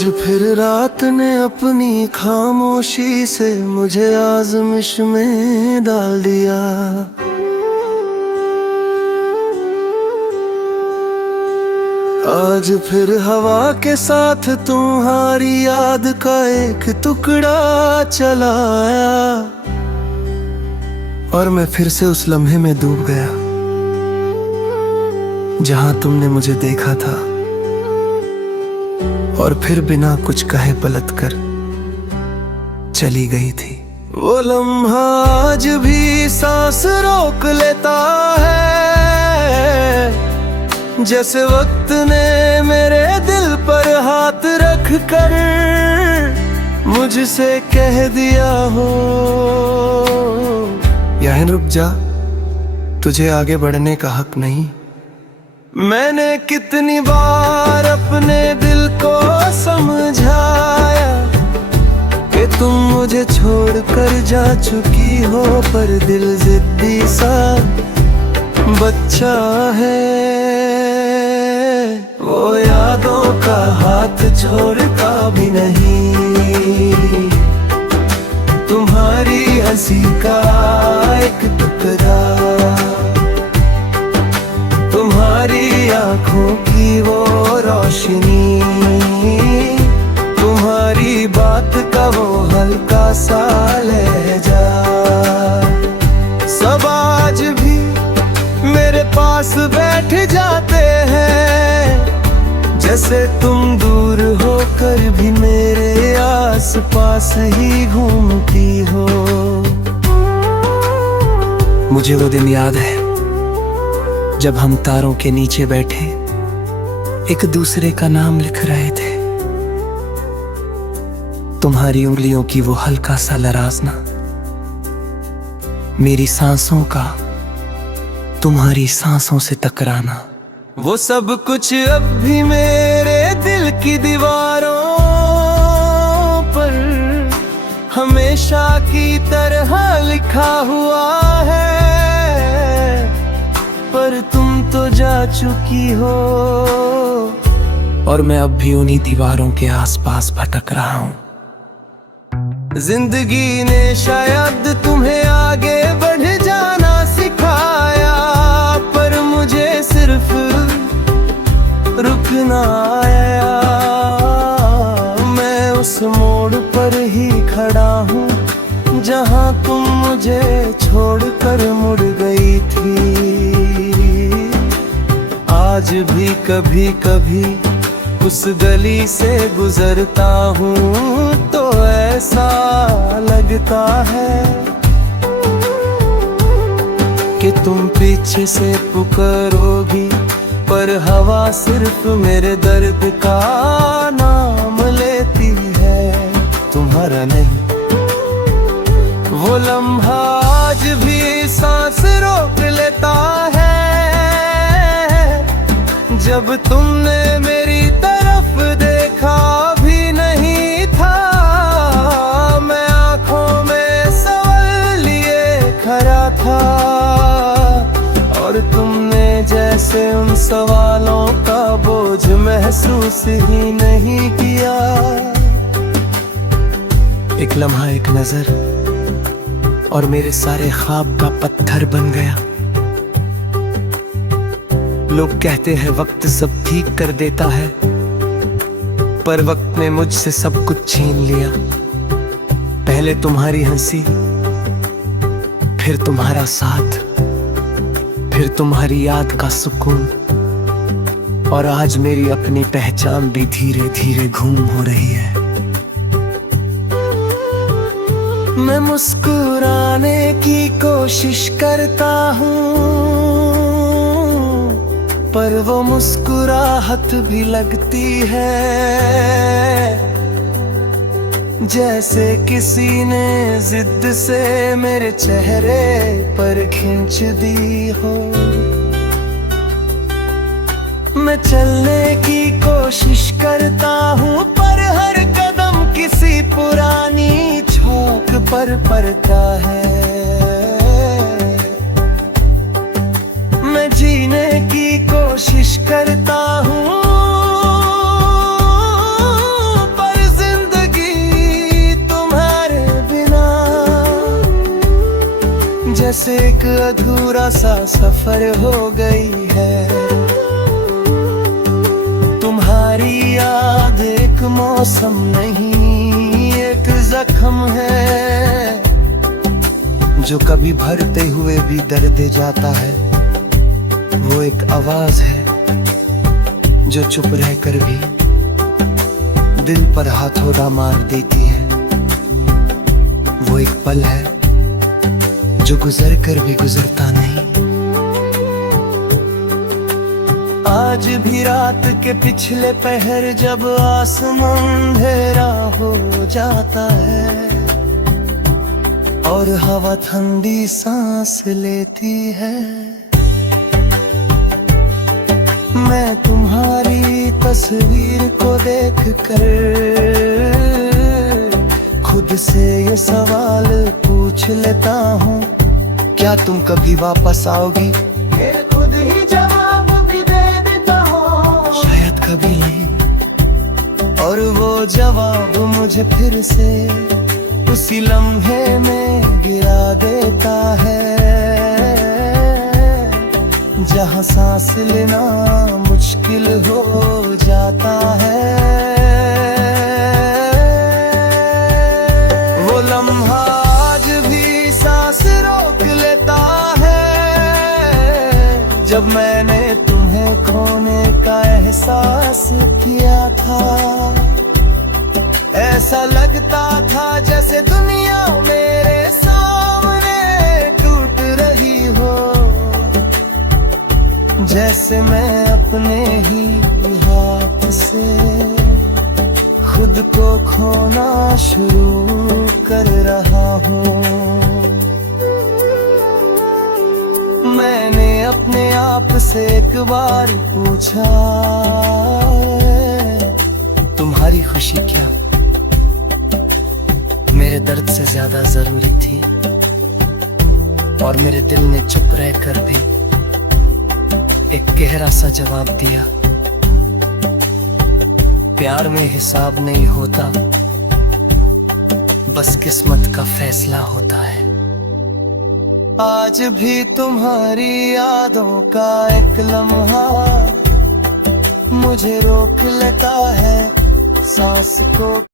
आज फिर रात ने अपनी खामोशी से मुझे आज़मिश में डाल दिया। आज फिर हवा के साथ तुम्हारी याद का एक टुकड़ा चला आया और मैं फिर से उस लम्हे में डूब गया जहां तुमने मुझे देखा था और फिर बिना कुछ कहे पलट कर चली गई थी। वो लम्हा आज भी सांस रोक लेता है, जैसे वक्त ने मेरे दिल पर हाथ रख कर मुझसे कह दिया हो, यहीं रुक जा, तुझे आगे बढ़ने का हक नहीं। मैंने कितनी बार अपने दिल को समझाया कि तुम मुझे छोड़कर जा चुकी हो, पर दिल जिद्दी सा बच्चा है। वो यादों का हाथ छोड़ता भी नहीं, तुम्हारी हंसी का एक टुकड़ा, तुम्हारी आँखों की वो रोशनी, तुम्हारी बात का वो हल्का सा लहजा, सब आज भी मेरे पास बैठ जाते हैं, जैसे तुम दूर होकर भी मेरे आस पास ही घूमती हो। मुझे वो दिन याद है जब हम तारों के नीचे बैठे एक दूसरे का नाम लिख रहे थे, तुम्हारी उंगलियों की वो हल्का सा लराजना, मेरी सांसों का तुम्हारी सांसों से टकराना, वो सब कुछ अब भी मेरे दिल की दीवारों पर हमेशा की तरह लिखा हुआ है, पर तुम तो जा चुकी हो और मैं अब भी उन्हीं दीवारों के आसपास भटक रहा हूँ। जिंदगी ने शायद तुम्हें आगे बढ़ जाना सिखाया, पर मुझे सिर्फ रुकना आया। मैं उस मोड़ पर ही खड़ा हूँ जहाँ तुम मुझे छोड़कर मुड़ गई थी। आज भी कभी कभी उस गली से गुजरता हूँ तो ऐसा लगता है कि तुम पीछे से पुकारोगी, पर हवा सिर्फ मेरे दर्द का नाम लेती है, तुम्हारा नहीं। वो लम्हा आज भी सांस रोक लेता है, जब तुमने मेरी तरफ देखा भी नहीं था, मैं आंखों में सवाल लिए खड़ा था और तुमने जैसे उन सवालों का बोझ महसूस ही नहीं किया। एक लम्हा, एक नजर और मेरे सारे ख्वाब का पत्थर बन गया। लोग कहते हैं वक्त सब ठीक कर देता है, पर वक्त ने मुझसे सब कुछ छीन लिया। पहले तुम्हारी हंसी, फिर तुम्हारा साथ, फिर तुम्हारी याद का सुकून, और आज मेरी अपनी पहचान भी धीरे धीरे घूम हो रही है। मैं मुस्कुराने की कोशिश करता हूँ, पर वो मुस्कुराहट भी लगती है जैसे किसी ने जिद से मेरे चेहरे पर खींच दी हो। मैं चलने की कोशिश करता हूँ, पर हर कदम किसी पुरानी छौक पर पड़ता है। मैं जीने की कोशिश करता हूँ, से एक अधूरा सा सफर हो गई है। तुम्हारी याद एक मौसम नहीं, एक जख्म है जो कभी भरते हुए भी दर्द दे जाता है। वो एक आवाज है जो चुप रहकर भी दिल पर हाथोड़ा मार देती है। वो एक पल है जो गुजर कर भी गुजरता नहीं। आज भी रात के पिछले पहर जब आसमान अंधेरा हो जाता है और हवा ठंडी सांस लेती है, मैं तुम्हारी तस्वीर को देखकर खुद से ये सवाल पूछ लेता हूँ, क्या तुम कभी वापस आओगी? खुद ही जवाब भी दे देता हूँ, शायद कभी नहीं। और वो जवाब मुझे फिर से उसी लम्हे में गिरा देता है जहाँ सांस लेना मुश्किल हो जाता है। वो लम्हा आज भी सांस रोक लेता है जब मैंने तुम्हें खोने का एहसास किया था। ऐसा लगता था जैसे दुनिया मेरे सामने टूट रही हो, जैसे मैं अपने ही हाथ से खुद को खोना शुरू कर रहा हूँ। मैंने अपने आप से एक बार पूछा, तुम्हारी खुशी क्या मेरे दर्द से ज्यादा जरूरी थी? और मेरे दिल ने चुप रहकर भी एक गहरा सा जवाब दिया, प्यार में हिसाब नहीं होता, बस किस्मत का फैसला होता है। आज भी तुम्हारी यादों का एक लम्हा मुझे रोक लेता है सांस को।